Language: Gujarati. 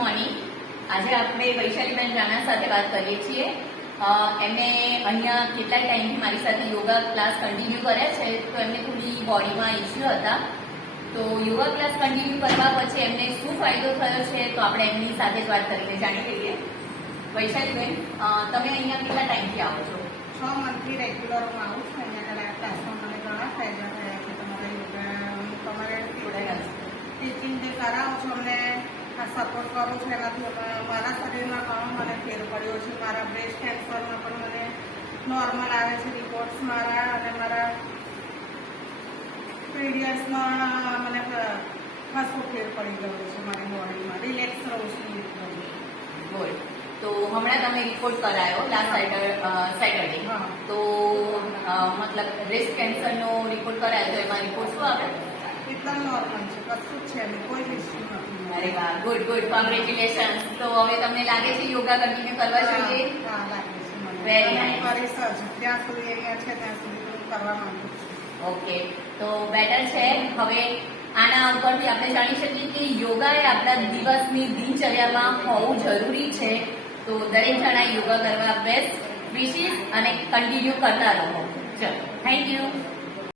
મોર્નિંગ. આજે આપણે વૈશાલીબેન રાણા સાથે વાત કરીએ છીએ. એમને અહીંયા કેટલા ટાઈમથી મારી સાથે યોગા ક્લાસ કન્ટિન્યુ કર્યા છે, તો એમને થોડી બોડીમાં ઇસ્યુ હતા. તો યોગા ક્લાસ કન્ટિન્યુ કરવા પછી એમને શું ફાયદો થયો છે, તો આપણે એમની સાથે જ વાત કરીને જાણી લઈએ. વૈશાલીબેન, તમે અહીંયા કેટલા ટાઈમથી આવો છો? 6 મંથથી રેગ્યુલર હું આવું છું. અહીંયા ક્લાસમાં મને ઘણા ફાયદા થયા છે. તમારા યોગા તમારે ટીચિંગ જે કરાવો છો, અમને સપોર્ટ કરો છો, એનાથી મારા શરીરમાં ઘણો મને ફેર પડ્યો છે. મારા બ્રેસ્ટ કેન્સરમાં પણ મને નોર્મલ આવે છે રિપોર્ટ્સ મારા, અને મારા પીરિયડ્સમાં મને ખાસો ફેર પડી ગયો છે. મારી બોડીમાં રિલેક્સ રહું છું એકદમ. બોલ, તો હમણાં તમે રિપોર્ટ કરાયો લાસ્ટ સેટરડે, તો મતલબ બ્રેસ્ટ કેન્સરનો રિપોર્ટ કરાયો, તો એમાં રિપોર્ટ શું આવે? એકદમ નોર્મલ છે, કશું જ છે નહીં, કોઈ ઇસ્યુ નથી. અરે વાહ, ગુડ ગુડ, કોંગ્રેચ્યુલેશન્સ. તો હવે તમને લાગે છે યોગા કન્ટિન્યુ કરવા જોઈએ? હા, લાગે છે મને. Very nice. કરીશ જ, જ્યાં સુધી અહીંયા છે ત્યાં સુધી હું કરવા માંગુ છું. ઓકે, તો બેટર છે. હવે આના ઉપરથી આપણે જાણી શકીએ કે યોગા એ આપણા દિવસની દિનચર્યામાં હોવું જરૂરી છે. તો દરેક જણાએ યોગા કરવા બેસ્ટ વિશિસ અને કન્ટિન્યુ કરતા રહો. ચલો, થેન્ક યુ.